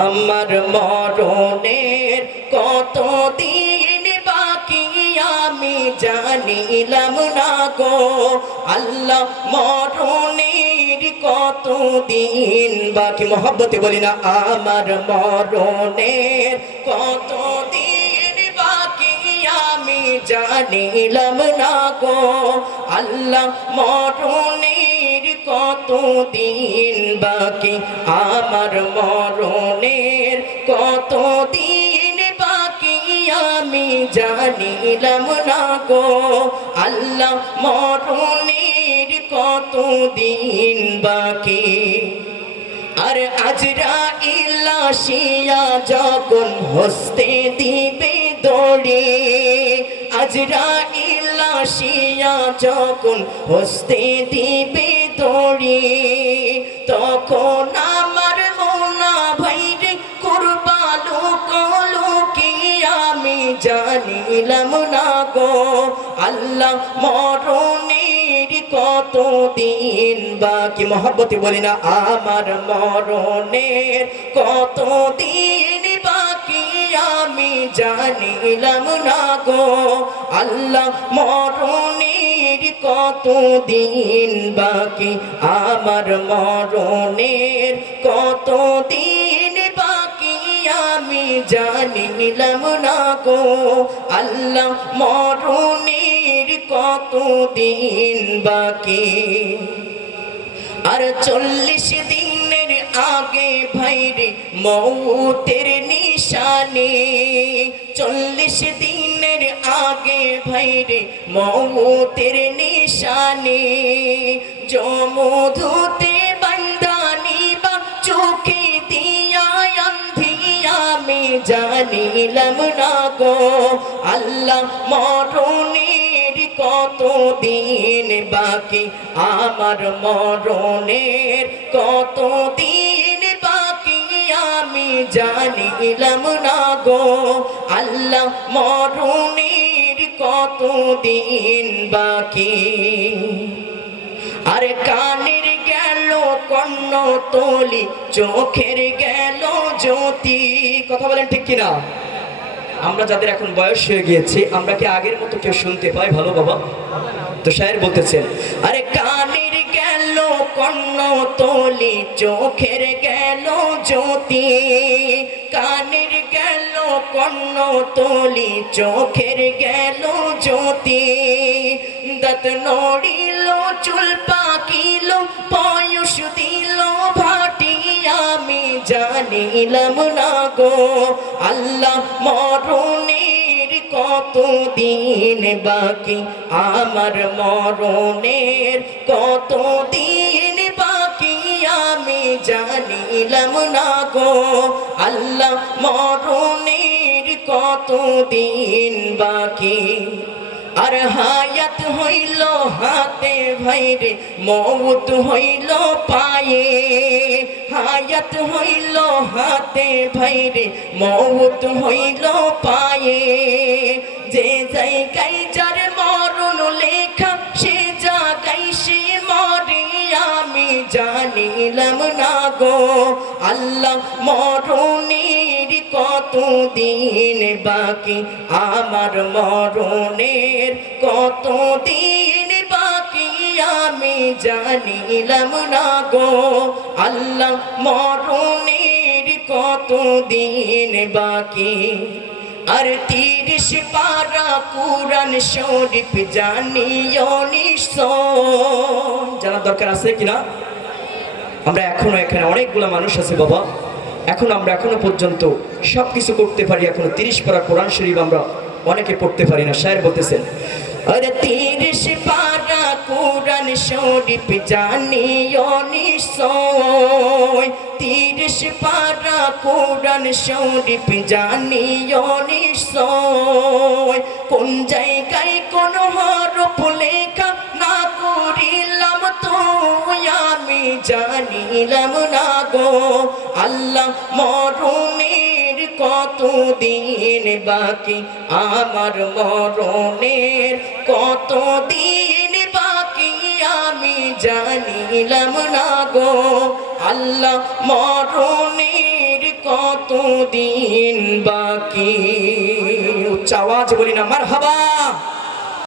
আমার মরণের কতদিন বাকি আমি জানিলাম না গো আল্লাহ, মরণের কতদিন বাকি। মহব্বতে বলি না, আমার মরণের কতদিন বাকি আমি জানিলাম না গো আল্লাহ, মরণের কতদিন বাকি। আমার মরণের কতদিন বাকি আমি জানিলাম না গো আল্লাহ, মরণের কতদিন বাকি। আর আজরাইল আসিয়া যখন হস্তে দিবে দড়ি, আজরাইল আসিয়া যখন হস্তে দিবে দড়ি, তখন আমার মোনা ভাইরে কুরবালো কলো কি আমি জানিলাম না গো আল্লাহ, মরণের কতদিন বাকি। মহব্বতে বলি না, আমার মরণের কতদিন বাকি আমি জানিলাম না গো আল্লাহ, মরণের কতদিন বাকি। আমার মরণের কতদিন বাকি আমি জানিলাম না গো আল্লাহ, মরণের কতদিন বাকি। আর 40 দিনের আগে ভাইরে মৌতের নিশানি, 40 দিনের আগে ভাইরে মৌতের নিশানি, যমদূতে বান্দানি বা চোখে দিয়া আন্ধি আমি জানিলাম না গো আল্লাহ, মরণের কতদিন বাকি। আমার মরণের কতদিন বাকি আমি জানিলাম না গো আল্লাহ, মরণের কতদিন বাকি। আর কানের গেল কর্ণতলি, চোখের গেল জ্যোতি। কথা বলেন ঠিক কিনা? আমরা যাদের এখন বয়স হয়ে গিয়েছে, আমরা কি আগের মতো কেউ শুনতে পাই? ভালো বাবা তো শায়ের বলতেছেন, আরে কানের গেল কর্ণতলি, চোখের গেল জ্যোতি, কানের গেল কর্ণতলি, চোখের গেল জ্যোতি, দাঁত নড়িল চুল পাকিল বয়স দিল ভাটি আমি জানিলাম না গো আল্লাহ, মরণের কতদিন বাকি। আমার মরণের কতদিন বাকি আমি জানিলাম না গো আল্লাহ, মরণের কতদিন বাকি। আর হায়াত হইল হাতে ভাইরে মওত হইল পায়ে, হায়াত হইল হাতে ভাইরে মওত হইল পায়ে, যে জায়গায় যার মরণ লেখা সে জায়গায় সে মরে আমি জানিলাম না গো আল্লাহ, মরণের কতদিন বাকি। আমার মরণের কতদিন বাকি আমি জানিলাম না গো আল্লাহ, মরণের কতদিন বাকি। আর 30 পারা কুরআন শরীফ জানিও নিশ্চয়। জানার দরকার আছে কিনা? আমরা এখনো এখানে অনেকগুলো মানুষ আছে বাবা, এখন আমরা এখনো পর্যন্ত সব কিছু করতে পারি, এখনো 30 পারা কোরআন শরীফ আমরা অনেকে পড়তে পারি না। শায়ের বলতেছেন, আরে 30 পারা কোরআন শরীফ জানিও নিশ্চয়, 30 পারা কোরআন শরীফ জানিও নিশ্চয়, কোন জায়গায় কোন হরফ লেখা না করিলাম তো আমি জানিলাম না গো আল্লাহ, মরণের কতদিন বাকি। আমার মরণের কতদিন বাকি আমি জানিলাম না গো আল্লাহ, মরণের কতদিন বাকি, উচ্চ আওয়াজ বলি না মারহাবা।